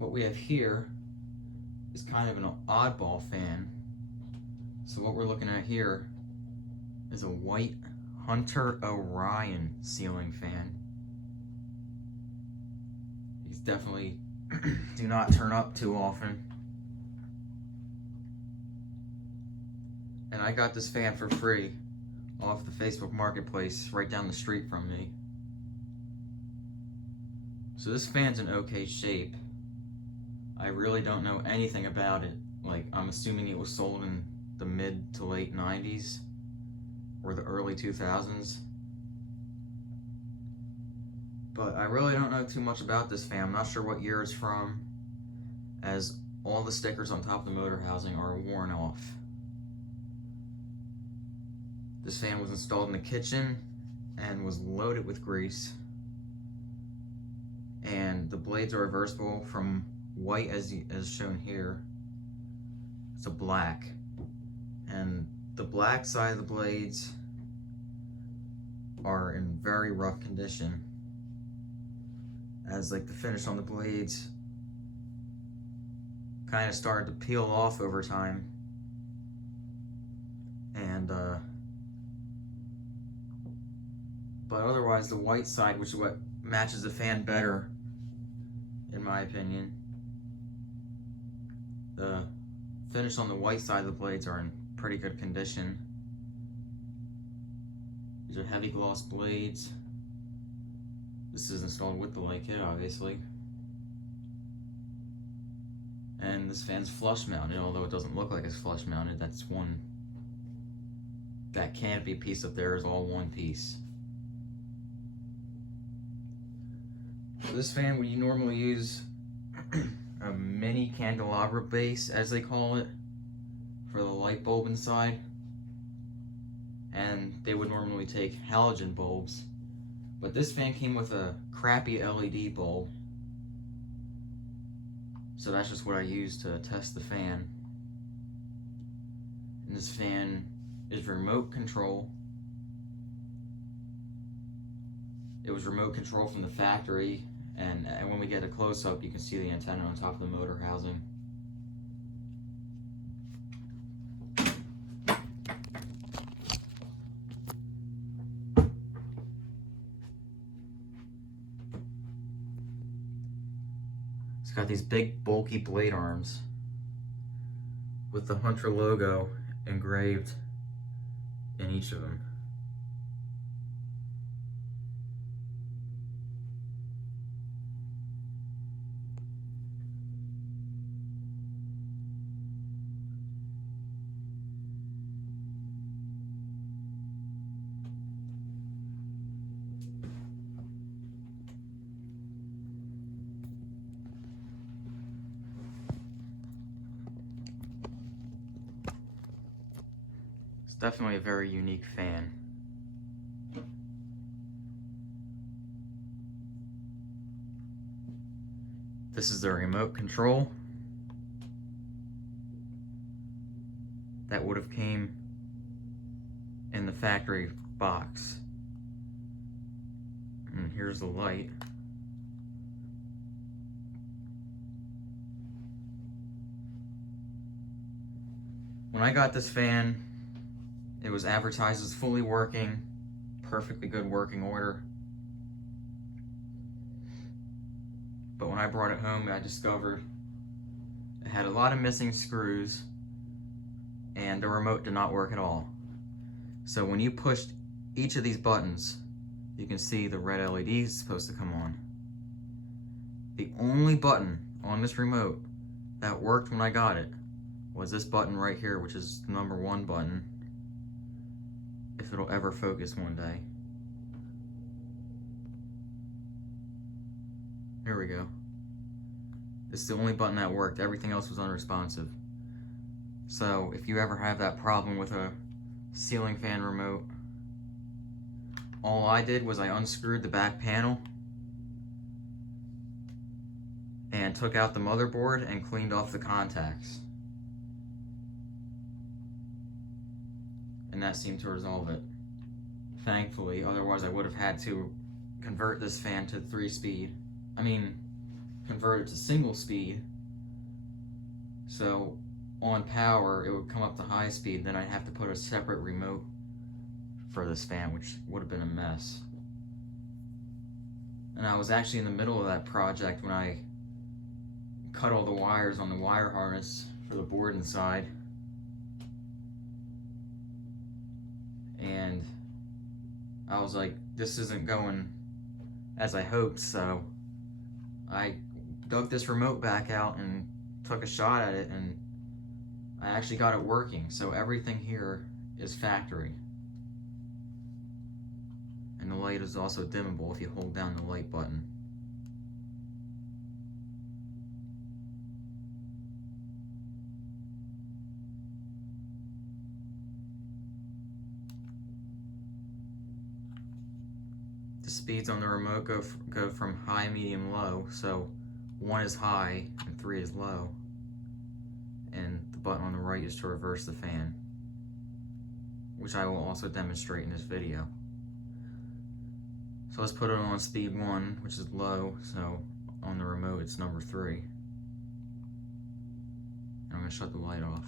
what we have here is kind of an oddball fan. So what we're looking at here is a white Hunter Orion ceiling fan. These definitely do not turn up too often. And I got this fan for free off the Facebook Marketplace right down the street from me. So this fan's in okay shape. I really don't know anything about it. Like, I'm assuming it was sold in the mid to late 90s or the early 2000s. But I really don't know too much about this fan. I'm not sure what year it's from, as all the stickers on top of the motor housing are worn off. This fan was installed in the kitchen and was loaded with grease. And the blades are reversible from white as shown here to black. And the black side of the blades are in very rough condition, as like the finish on the blades kind of started to peel off over time. And but otherwise the white side, which is what matches the fan better in my opinion, the finish on the white side of the blades are in pretty good condition. These are heavy gloss blades. This is installed with the light kit, obviously. And this fan's flush mounted, although it doesn't look like it's flush mounted. That's one, that canopy piece up there is all one piece. For this fan, we normally use a mini candelabra base, as they call it, for the light bulb inside. And they would normally take halogen bulbs. But this fan came with a crappy LED bulb. So that's just what I used to test the fan. And this fan is remote control. It was remote control from the factory. And when we get a close-up, you can see the antenna on top of the motor housing. It's got these big, bulky blade arms with the Hunter logo engraved in each of them. Definitely a very unique fan. This is the remote control that would have came in the factory box. And here's the light. When I got this fan, it was advertised as fully working, perfectly good working order. But when I brought it home, I discovered it had a lot of missing screws and the remote did not work at all. So when you pushed each of these buttons, you can see the red LED is supposed to come on. The only button on this remote that worked when I got it was this button right here, which is the number 1 button, if it'll ever focus one day. Here we go. This is the only button that worked. Everything else was unresponsive. So if you ever have that problem with a ceiling fan remote, all I did was I unscrewed the back panel and took out the motherboard and cleaned off the contacts. And that seemed to resolve it, thankfully. Otherwise I would have had to convert this fan to 3-speed. convert it to single speed. So on power, it would come up to high speed. Then I'd have to put a separate remote for this fan, which would have been a mess. And I was actually in the middle of that project when I cut all the wires on the wire harness for the board inside. And I was like, this isn't going as I hoped, so I dug this remote back out and took a shot at it, and I actually got it working. So everything here is factory. And the light is also dimmable if you hold down the light button. The speeds on the remote go from high, medium, low. So 1 is high and 3 is low. And the button on the right is to reverse the fan, which I will also demonstrate in this video. So let's put it on speed 1, which is low. So on the remote it's number 3. And I'm going to shut the light off.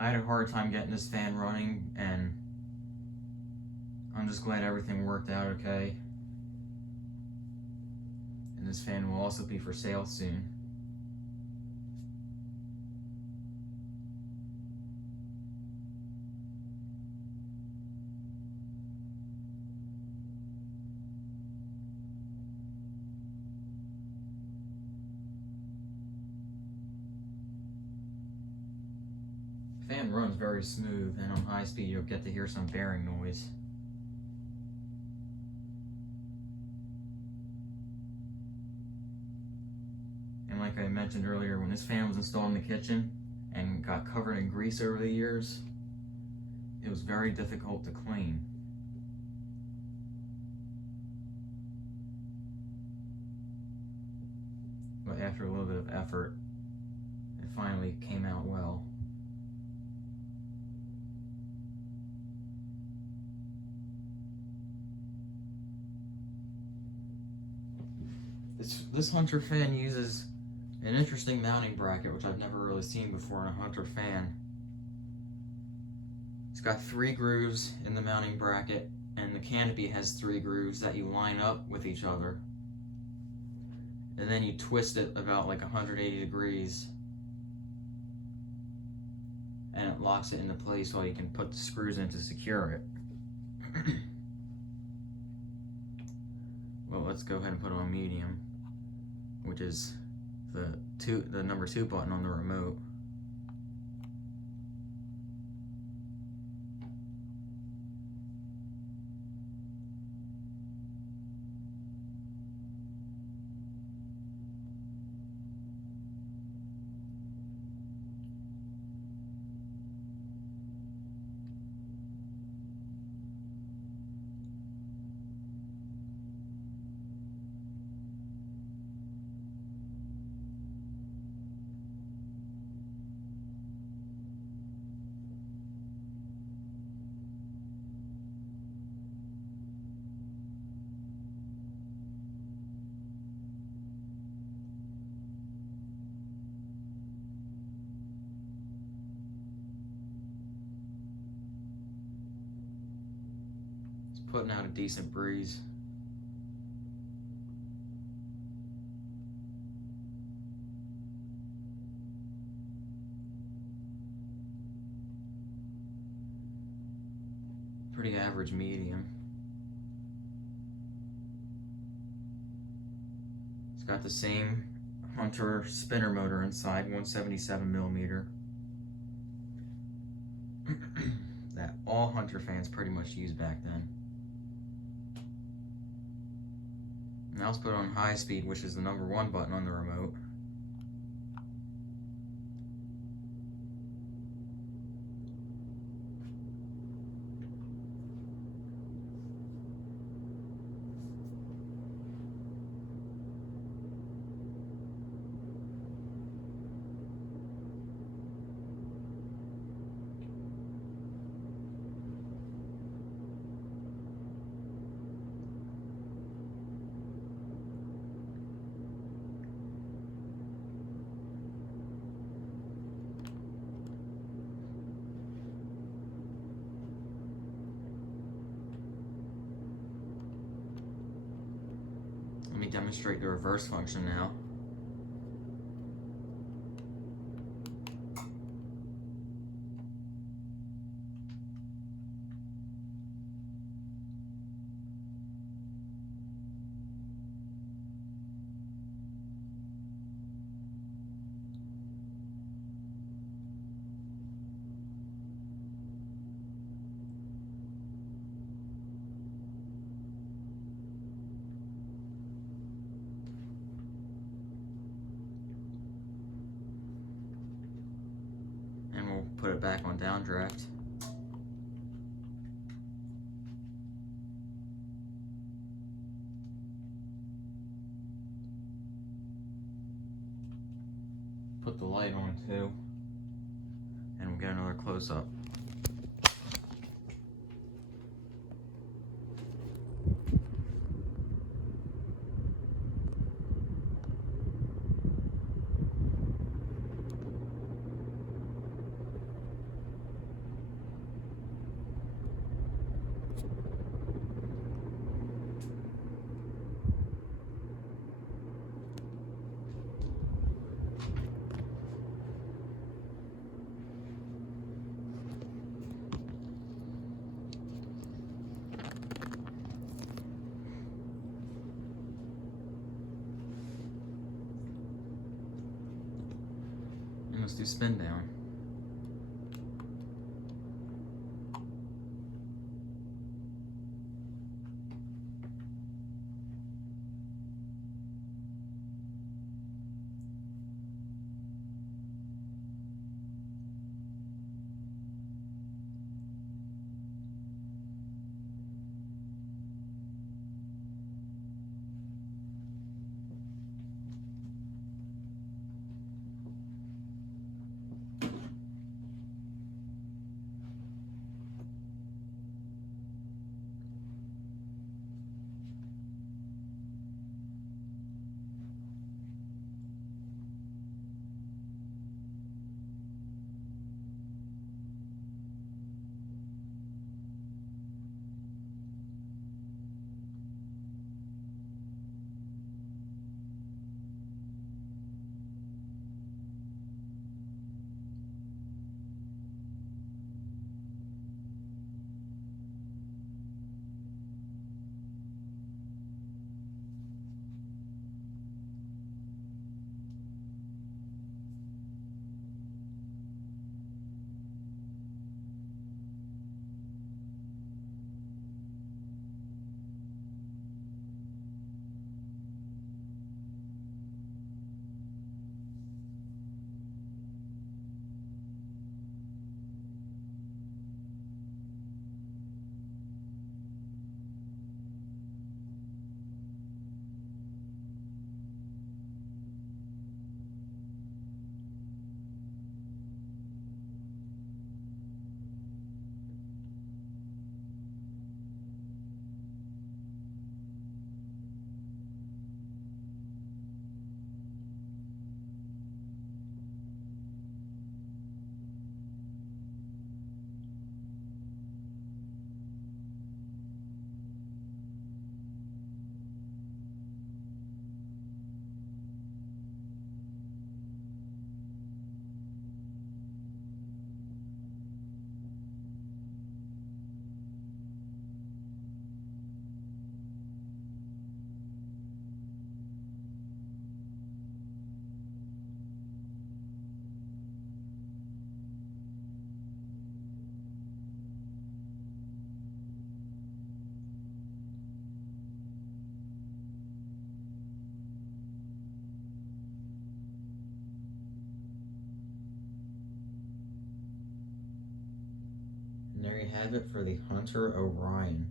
I had a hard time getting this fan running, and I'm just glad everything worked out okay. And this fan will also be for sale soon. The fan runs very smooth, and on high speed you'll get to hear some bearing noise. And like I mentioned earlier, when this fan was installed in the kitchen and got covered in grease over the years, it was very difficult to clean. But after a little bit of effort, it finally came out well. This Hunter fan uses an interesting mounting bracket, which I've never really seen before in a Hunter fan. It's got 3 grooves in the mounting bracket, and the canopy has 3 grooves that you line up with each other. And then you twist it about like 180 degrees, and it locks it into place while you can put the screws in to secure it. Well, let's go ahead and put it on medium, which is the number 2 button on the remote. Putting out a decent breeze. Pretty average medium. It's got the same Hunter spinner motor inside, 177 millimeter. That all Hunter fans pretty much used back then. Now let's put it on high speed, which is the number 1 button on the remote. demonstrate the reverse function now. And we'll put it back on downdraft. Put the light on too, and we'll get another close-up. Let's do spin down. And there you have it for the Hunter Orion.